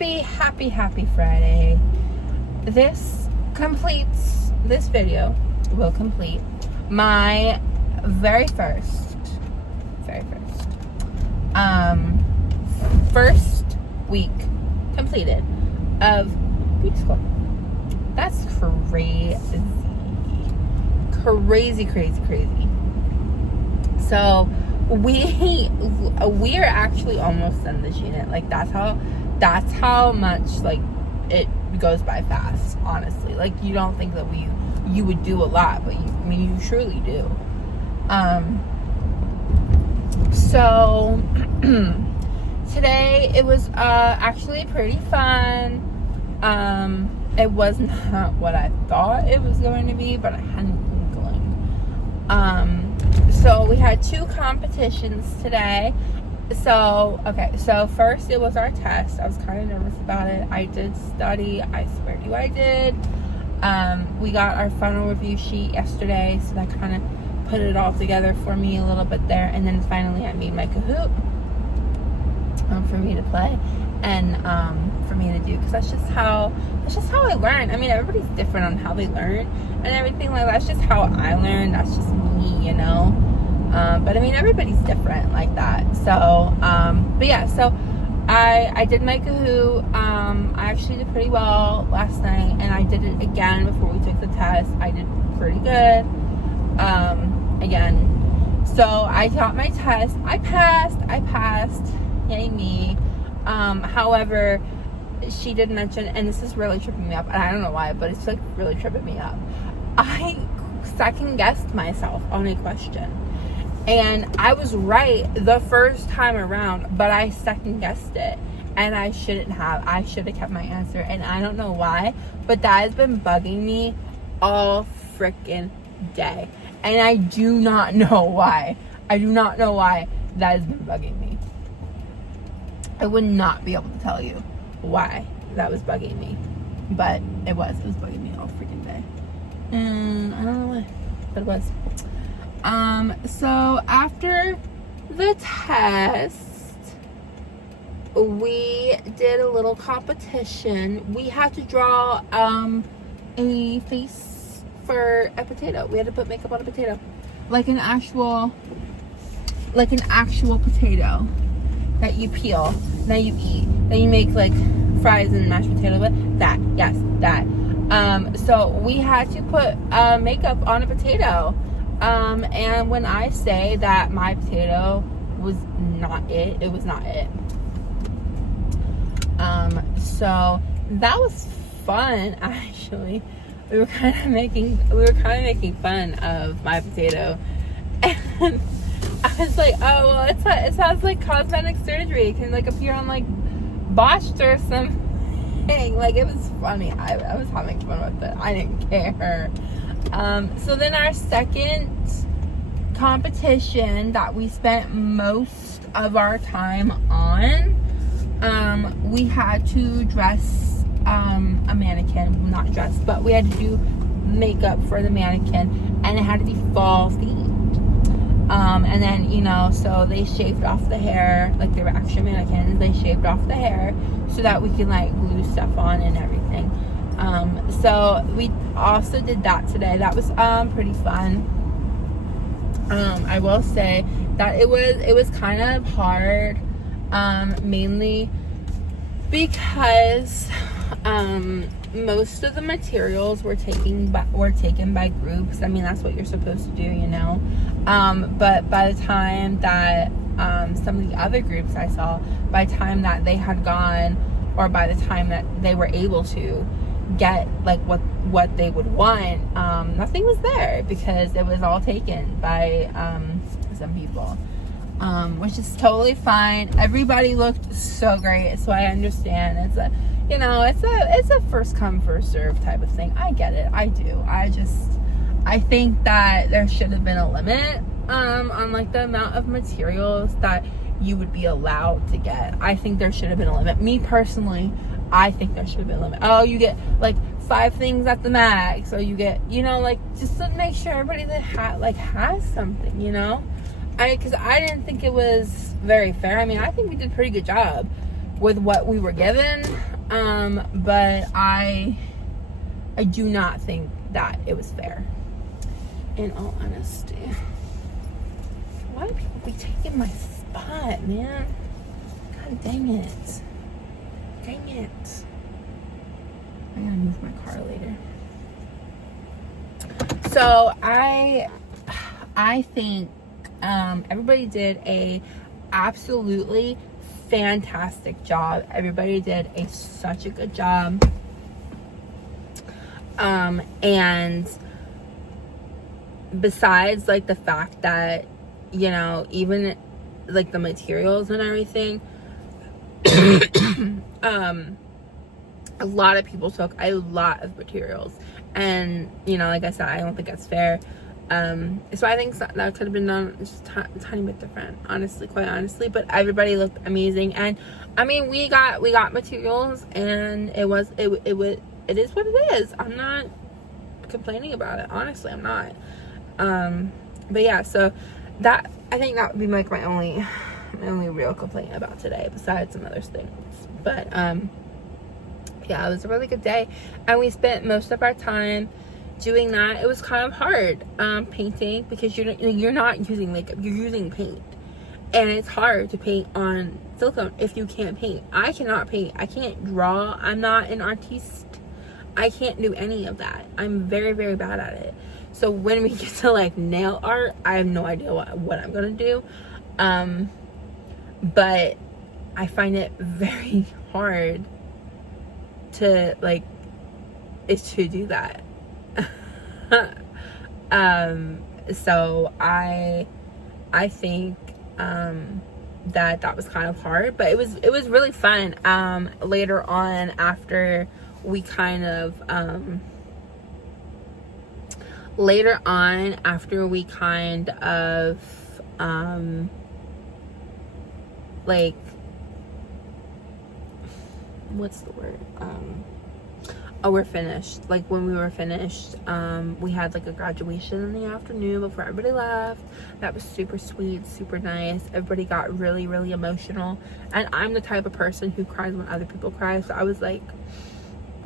happy Friday. This video will complete my very first week completed of beauty school. That's crazy. So we are actually almost done this unit. Like that's how much like it goes by fast, honestly. Like you don't think that you would do a lot, but you truly do. So today it was actually pretty fun. It was not what I thought it was going to be, but I had an inkling. So we had 2 competitions today. So first it was our test. I was kind of nervous about it. I did study, I swear to you I did. We got our final review sheet yesterday, so that kind of put it all together for me a little bit there. And then finally I made my Kahoot for me to play and for me to do, because that's just how I learn. I mean, everybody's different on how they learn and everything like that. That's just how I learn. That's just me, you know. But I mean, everybody's different like that. So, but yeah, so I did my Kahoot. I actually did pretty well last night, and I did it again before we took the test. I did pretty good, again. So I taught my test. I passed. Yay me. However, she did mention, and this is really tripping me up, and I don't know why, but it's like really tripping me up. I second guessed myself on a question. And I was right the first time around, but I second guessed it. And I shouldn't have. I should have kept my answer. And I don't know why, but that has been bugging me all freaking day. And I do not know why. I do not know why that has been bugging me. I would not be able to tell you why that was bugging me. But it was bugging me all freaking day. And I don't know why, but it was. So after the test, we did a little competition. We had to draw a face for a potato. We had to put makeup on a potato, like an actual potato that you peel, that you eat, then you make like fries and mashed potato with. That. So we had to put makeup on a potato. And when I say that my potato was not it, it was not it. So that was fun, actually. We were kind of making fun of my potato. And I was like, oh, well, it sounds like cosmetic surgery. It can like appear on like botched or something. Like, it was funny. I was having fun with it. I didn't care. So then our second competition that we spent most of our time on, we had to dress a mannequin. Not dress, but we had to do makeup for the mannequin, and it had to be fall themed. And then, you know, so they shaved off the hair, like they were extra mannequins. They shaved off the hair so that we could like glue stuff on and everything. So we also did that today. That was pretty fun. I will say that it was kind of hard, mainly because most of the materials were taken by groups. I mean, that's what you're supposed to do, you know. But by the time that some of the other groups I saw, by the time that they had gone, or by the time that they were able to get like what they would want, nothing was there because it was all taken by some people, which is totally fine. Everybody looked so great, so I understand. It's a first come first serve type of thing. I get it. I do. I think that there should have been a limit on like the amount of materials that you would be allowed to get. I think there should have been a limit. Me personally, I think there should have been a limit. Oh, you get like 5 things at the max, or you get, you know, like just to make sure everybody that has something, you know. Because I didn't think it was very fair. I mean, I think we did a pretty good job. with what we were given. But I do not think that it was fair, in all honesty. Why do people be taking my spot, man? God dang it. Dang it. I gotta move my car later. So I think everybody did a absolutely fantastic job. Everybody did such a good job. And besides like the fact that, you know, even like the materials and everything, a lot of people took a lot of materials, and you know, like I said, I don't think that's fair. So I think that could have been done just a tiny bit different, honestly, quite honestly. But everybody looked amazing, and I mean, we got materials, and it is what it is. I'm not complaining about it, honestly. I'm not. But yeah, so that, I think that would be like my only real complaint about today, besides some other things. But yeah, it was a really good day, and we spent most of our time doing that. It was kind of hard painting, because you're not using makeup, you're using paint, and it's hard to paint on silicone if you can't paint. I cannot paint, I can't draw, I'm not an artiste, I can't do any of that. I'm very, very bad at it. So when we get to like nail art, I have no idea what I'm gonna do. But I find it very hard to do that. So I think that was kind of hard, but it was really fun. Later on, after we kind of like, what's the word? We're finished. Like, when we were finished, we had like a graduation in the afternoon before everybody left. That was super sweet, super nice. Everybody got really, really emotional, and I'm the type of person who cries when other people cry. So I was like,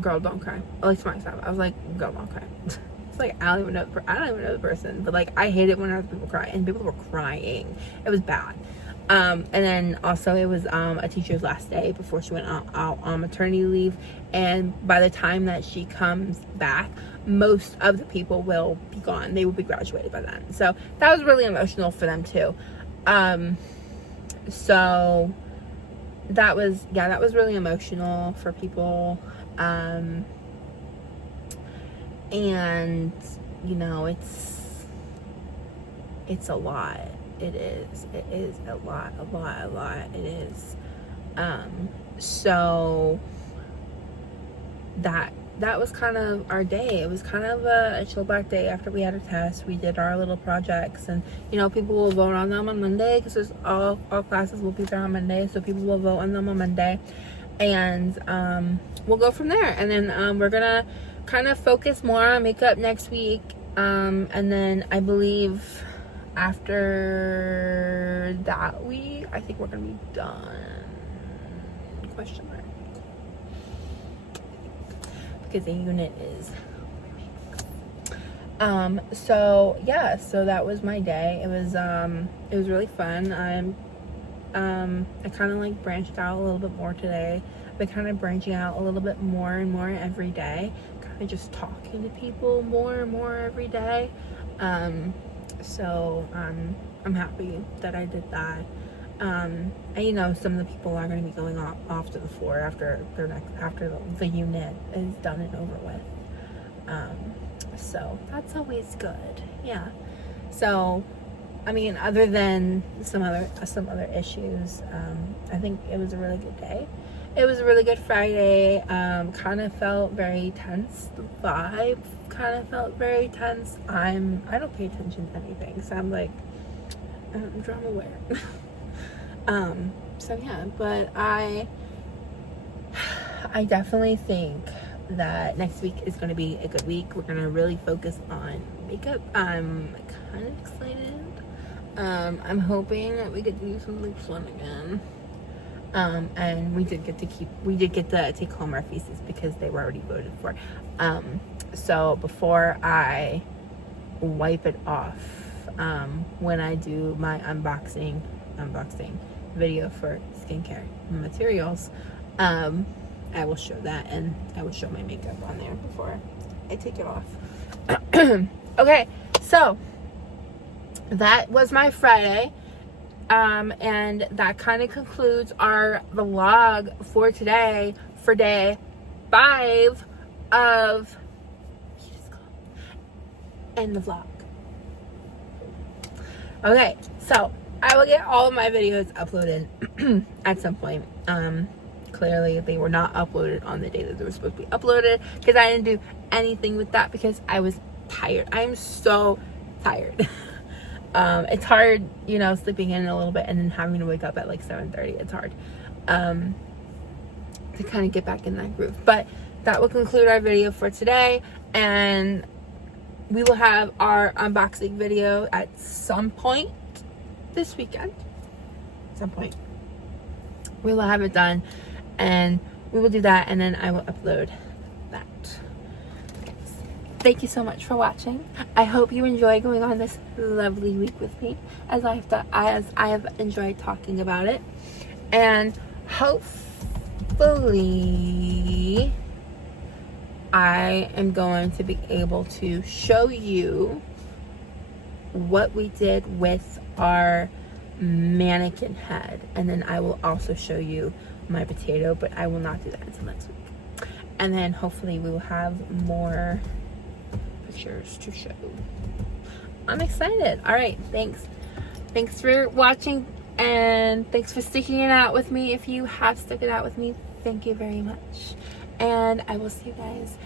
girl, don't cry. Like, to myself, I was like, girl, don't cry. It's like, I don't even know the person, but like, I hate it when other people cry, and people were crying. It was bad. And then also, it was a teacher's last day before she went out on maternity leave, and by the time that she comes back, most of the people will be gone. They will be graduated by then. So that was really emotional for them too. So that was really emotional for people. And you know, it's a lot. It is a lot. It is. So that was kind of our day. It was kind of a chill back day after we had a test. We did our little projects, and you know, people will vote on them on Monday, because all classes will be there on Monday, so people will vote on them on Monday, and we'll go from there. And then we're gonna kind of focus more on makeup next week, and then I believe after that week, I think we're gonna be done. Question mark. Because the unit is 3 weeks. So yeah, so that was my day. It was really fun. I kind of like branched out a little bit more today. I've been kind of branching out a little bit more and more every day, kind of just talking to people more and more every day. So I'm happy that I did that. And you know, some of the people are going to be going off to the floor after the unit is done and over with. So that's always good. Yeah. So I mean, other than some other issues, I think it was a really good day. It was a really good Friday. Kind of felt very tense. The vibe kind of felt very tense. I don't pay attention to anything, so I'm like, I'm drama aware. So yeah, but I definitely think that next week is going to be a good week. We're going to really focus on makeup. I'm kind of excited. I'm hoping that we could do something fun again. And we did get to take home our feces because they were already voted for. So before I wipe it off, when I do my unboxing video for skincare materials, I will show that, and I will show my makeup on there before I take it off. Okay, so that was my Friday, and that kind of concludes our vlog for today, for day 5 of end the vlog. Okay, so I will get all of my videos uploaded at some point. Clearly they were not uploaded on the day that they were supposed to be uploaded because I didn't do anything with that because I was tired. I'm so tired. It's hard, you know, sleeping in a little bit and then having to wake up at like 7:30. It's hard to kind of get back in that groove. But that will conclude our video for today, and we will have our unboxing video at some point this weekend. Some point we will have it done, and we will do that, and then I will upload that. Thank you so much for watching. I hope you enjoy going on this lovely week with me, as I have enjoyed talking about it, and hopefully I am going to be able to show you what we did with our mannequin head, and then I will also show you my potato, but I will not do that until next week. And then hopefully we will have more pictures to show. I'm excited. All right, thanks for watching, and thanks for sticking it out with me. If you have stuck it out with me, thank you very much, and I will see you guys